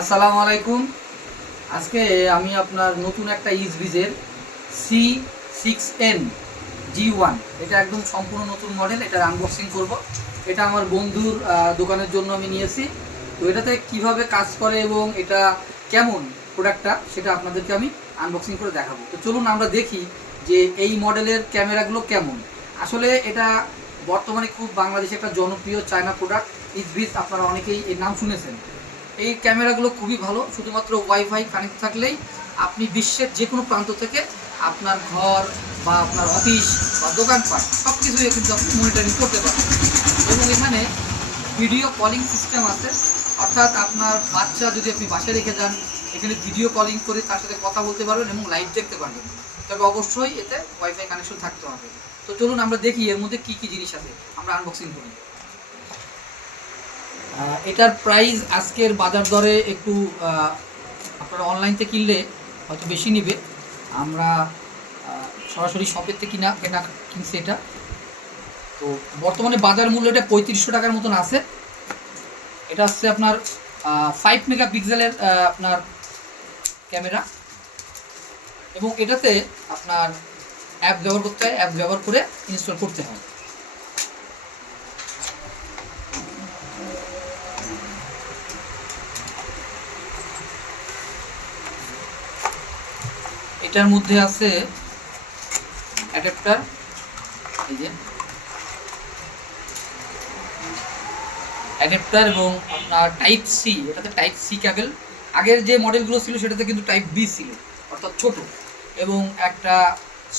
আসসালামু আলাইকুম। আজকে আমি আপনার নতুন একটা ইসভিজের C6N-G1, এটা একদম সম্পূর্ণ নতুন মডেল, এটার আনবক্সিং করব। এটা আমার বন্ধুর দোকানের জন্য আমি নিয়েছি। তো এটাতে কিভাবে কাজ করে এবং এটা কেমন প্রোডাক্টটা, সেটা আপনাদেরকে আমি আনবক্সিং করে দেখাবো। তো চলুন আমরা দেখি যে এই মডেলের ক্যামেরাগুলো কেমন। আসলে এটা বর্তমানে খুব বাংলাদেশে একটা জনপ্রিয় চায়না প্রোডাক্ট ইসভিজ, আপনারা অনেকেই এর নাম শুনেছেন। এই ক্যামেরাগুলো খুবই ভালো, শুধুমাত্র ওয়াইফাই কানেক্ট থাকলেই আপনি বিশ্বের যে কোনো প্রান্ত থেকে আপনার ঘর বা আপনার অফিস বা দোকানপাট সব কিছুই কিন্তু আপনি মনিটরিং করতে পারবেন। এবং এখানে ভিডিও কলিং সিস্টেম আছে, অর্থাৎ আপনার বাচ্চা যদি আপনি বাসায় রেখে যান, এখানে ভিডিও কলিং করে তার সাথে কথা বলতে পারবেন এবং লাইভ দেখতে পারবেন। তবে অবশ্যই এতে ওয়াইফাই কানেকশন থাকতে হবে। তো চলুন আমরা দেখি এর মধ্যে কী কী জিনিস আছে, আমরা আনবক্সিং করি। এটার প্রাইস আজকের বাজার দরে একটু আপনারা অনলাইনতে কিনলে হয়তো বেশি নেবে। আমরা সরাসরি শপের থেকে কিনছি এটা। তো বর্তমানে বাজার মূল্য এটা 3500 টাকার মতন আছে। এটা হচ্ছে আপনার 5 মেগাপিক্সেলের আপনার ক্যামেরা, এবং এটাতে আপনার অ্যাপ ব্যবহার করতে হয়, অ্যাপ ব্যবহার করে ইনস্টল করতে হয়। এটার মধ্যে আছে অ্যাডাপ্টার, এই যে অ্যাডাপ্টার, এবং আপনার টাইপ সি, এটাতে টাইপ সি কেবল। আগের যে মডেলগুলো ছিল সেটাতে কিন্তু টাইপ বি ছিল, অর্থাৎ ছোট, এবং একটা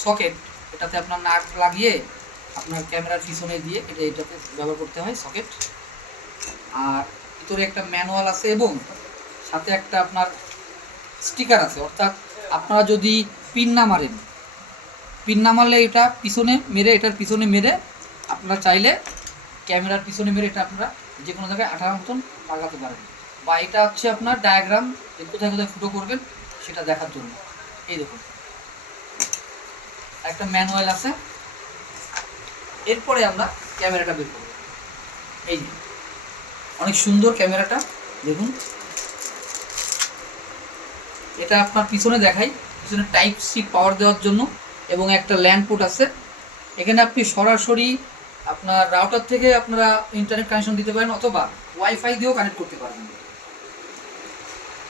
সকেট, এটাতে আপনার নাট লাগিয়ে আপনার ক্যামেরার পিছনে দিয়ে এটাতে ব্যবহার করতে হয় সকেট। আর ভিতরে একটা ম্যানুয়াল আছে এবং সাথে একটা আপনার স্টিকার আছে, অর্থাৎ আপনারা যদি পিন না মারলে এটা পিছনে মেরে, এটার পিছনে মেরে আপনারা চাইলে ক্যামেরার পিছনে মেরে এটা আপনারা যে কোনো জায়গায় আঠার মতন লাগাতে পারেন। বা এটা হচ্ছে আপনার ডায়াগ্রাম, যে কোথায় কোথায় ফুটো করবেন সেটা দেখার জন্য। এই দেখুন, একটা ম্যানুয়াল আছে। এরপরে আমরা ক্যামেরাটা বের করব। এই যে অনেক সুন্দর ক্যামেরাটা, দেখুন। এটা আপনার পিছনে দেখাই, পিছনে টাইপ সি পাওয়ার দেওয়ার জন্য, এবং একটা ল্যান্ড পোর্ট আছে। এখানে আপনি সরাসরি আপনার রাউটার থেকে আপনারা ইন্টারনেট কানেকশন দিতে পারেন, অথবা ওয়াইফাই দিয়েও কানেক্ট করতে পারবেন।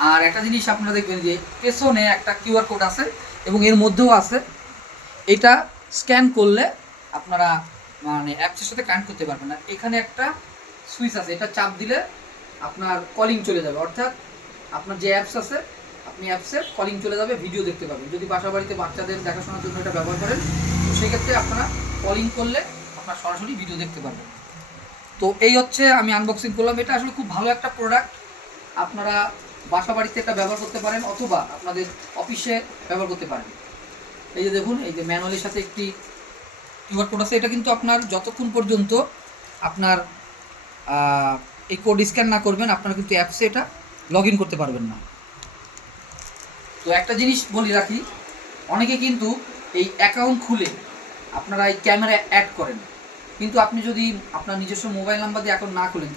আর একটা জিনিস আপনারা দেখবেন যে পেছনে একটা কিউআর কোড আছে, এবং এর মধ্যেও আছে। এটা স্ক্যান করলে আপনারা মানে অ্যাপসের সাথে কানেক্ট করতে পারবেন। আর এখানে একটা সুইচ আছে, এটা চাপ দিলে আপনার কলিং চলে যাবে, অর্থাৎ আপনার যে অ্যাপস আছে আপনি অ্যাপসে কলিং চলে যাবে, ভিডিও দেখতে পাবেন। যদি বাসা বাড়িতে বাচ্চাদের দেখাশোনার জন্য এটা ব্যবহার করেন, তো সেক্ষেত্রে আপনারা কলিং করলে আপনার সরাসরি ভিডিও দেখতে পারবেন। তো এই হচ্ছে আমি আনবক্সিং করলাম। এটা আসলে খুব ভালো একটা প্রোডাক্ট, আপনারা বাসা বাড়িতে এটা ব্যবহার করতে পারেন, অথবা আপনাদের অফিসে ব্যবহার করতে পারেন। এই যে দেখুন, এই যে ম্যানুয়ালের সাথে একটি কিউআর কোড আছে। এটা কিন্তু আপনার যতক্ষণ পর্যন্ত আপনার এই কোড স্ক্যান না করবেন, আপনারা কিন্তু অ্যাপসে এটা লগ ইন করতে পারবেন না। তো একটা জিনিস বলি রাখি, অনেকে কিন্তু এই অ্যাকাউন্ট খুলে আপনারা এই ক্যামেরা অ্যাড করেন, কিন্তু আপনি যদি আপনার নিজস্ব মোবাইল নাম্বার দিয়ে অ্যাকাউন্ট না খুলেন,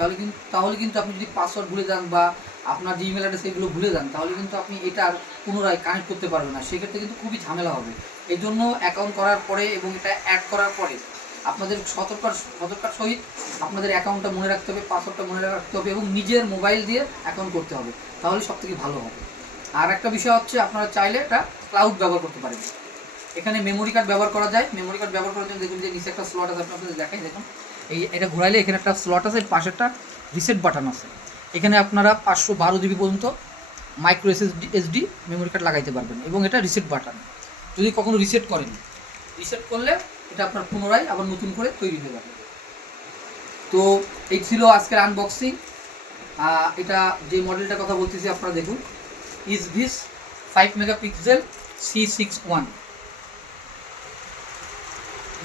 তাহলে কিন্তু আপনি যদি পাসওয়ার্ড ভুলে যান বা আপনার যে ইমেল অ্যাড্রেস এগুলো ভুলে যান, তাহলে কিন্তু আপনি এটার পুনরায় কানেক্ট করতে পারবেন না। সেক্ষেত্রে কিন্তু খুবই ঝামেলা হবে। এই জন্য অ্যাকাউন্ট করার পরে এবং এটা অ্যাড করার পরে আপনাদের সতর্কতার সহিত আপনাদের অ্যাকাউন্টটা মনে রাখতে হবে, পাসওয়ার্ডটা মনে রাখতে হবে, এবং নিজের মোবাইল দিয়ে অ্যাকাউন্ট করতে হবে, তাহলে সবথেকে ভালো হবে। আর একটা বিষয় হচ্ছে, আপনারা চাইলে এটা ক্লাউড ব্যবহার করতে পারেন। এখানে মেমোরি কার্ড ব্যবহার করা যায়। মেমোরি কার্ড ব্যবহার করার জন্য দেখুন যে নিচে একটা স্লট আছে, আপনাদের দেখাই। দেখুন, এটা ঘোরাইলে এখানে একটা স্লট আছে, পাশে একটা রিসেট বাটন আছে। এখানে আপনারা 512 জিবি পর্যন্ত মাইক্রো এসডি মেমোরি কার্ড লাগাইতে পারবেন, এবং এটা রিসেট বাটন। যদি কখনো রিসেট করলে এটা আপনার পুনরায় আবার নতুন করে তৈরি হয়ে যাবে। তো এই ছিল আজকের আনবক্সিং। এটা যে মডেলটার কথা বলতেছি আপনারা দেখুন, ইসভিজ 5 মেগাপিক্সেল C6N।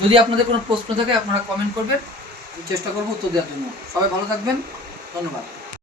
যদি আপনাদের কোনো প্রশ্ন থাকে আপনারা কমেন্ট করবেন, আমি চেষ্টা করবো উত্তর দেওয়ার জন্য। সবাই ভালো থাকবেন, ধন্যবাদ।